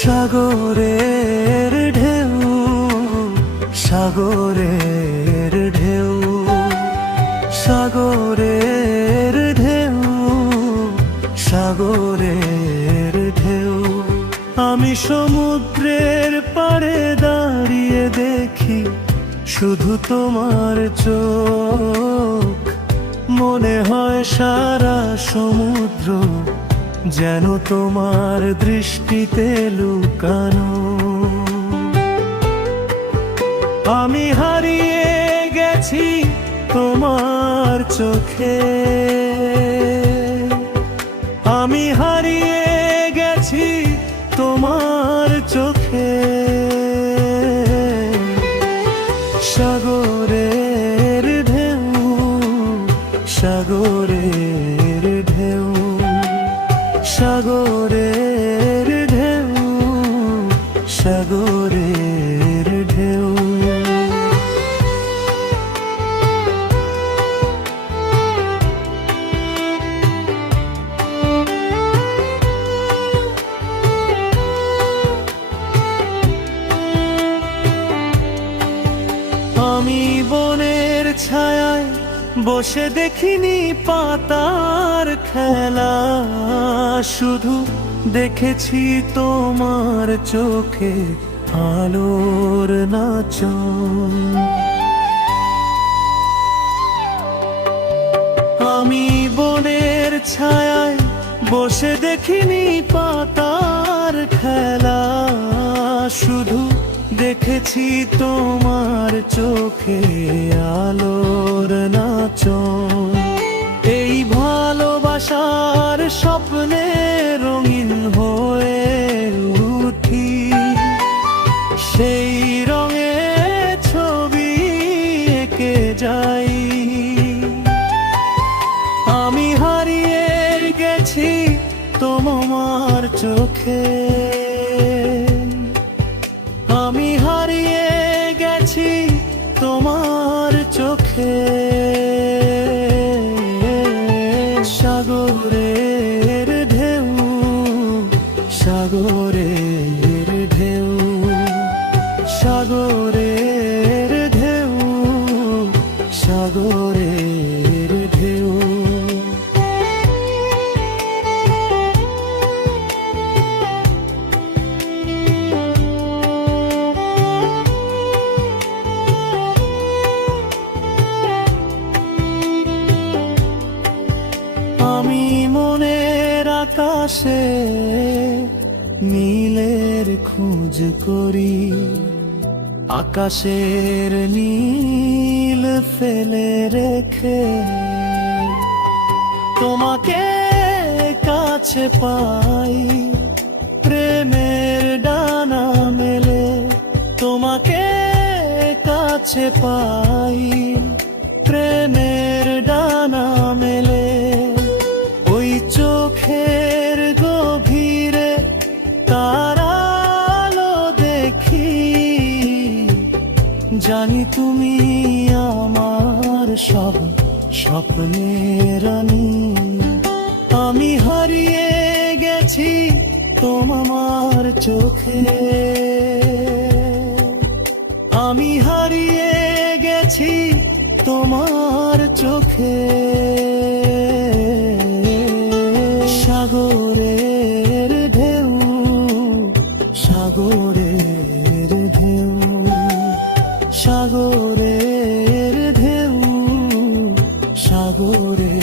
সাগরের ঢেউ, সাগরের ঢেউ, সাগরের ঢেউ, সাগরের ঢেউ। আমি সমুদ্রের পাড়ে দাঁড়িয়ে দেখি শুধু তোমার চোখ, মনে হয় সারা সমুদ্র যেন তোমার দৃষ্টিতে লুকানো। আমি হারিয়ে গেছি তোমার চোখে, আমি হারিয়ে গেছি তোমার চোখে। সাগরের ঢেউ, সাগরের ঢেউ, সাগরের ঢেউ, সাগরের ঢেউ। আমি বনের ছায়ায় বসে দেখিনি পাতার খেলা, শুধু দেখেছি তোমার চোখে আলোর নাচন। আমি বনের ছায়ায় বসে দেখিনি পাতার খেলা, শুধু দেখেছি তোমার চোখে আলোর নাচন। এই ভালোবাসার স্বপ্নে রঙিন হয়ে উঠি, সেই রঙে ছবি এঁকে যাই। আমি হারিয়ে গেছি তোমার চোখে, আমি হারিয়ে গেছি তোমার চোখে। সাগরের ঢেউ, সাগরের ঢেউ, সাগরের ঢেউ, সাগরের ঢেউ। আমি মনের আকাশে নীলের খোঁজ করি, আকাশের নীল ফেলে রেখে তোমাকে কাছে পাই। প্রেমের ডানা মেলে তোমাকে কাছে পাই, প্রেমের ডানা মেলে। ওই চোখের গভীরে তারা আলো দেখি, জানি তুমি আমার সব স্বপ্নের রানী। আমি হারিয়ে গেছি তোমার চোখে, আমি হারিয়ে গেছি তোমার চোখে। সাগরের ঢেউ, সাগরের ঢেউ, সাগরের ঢেউ, সাগরের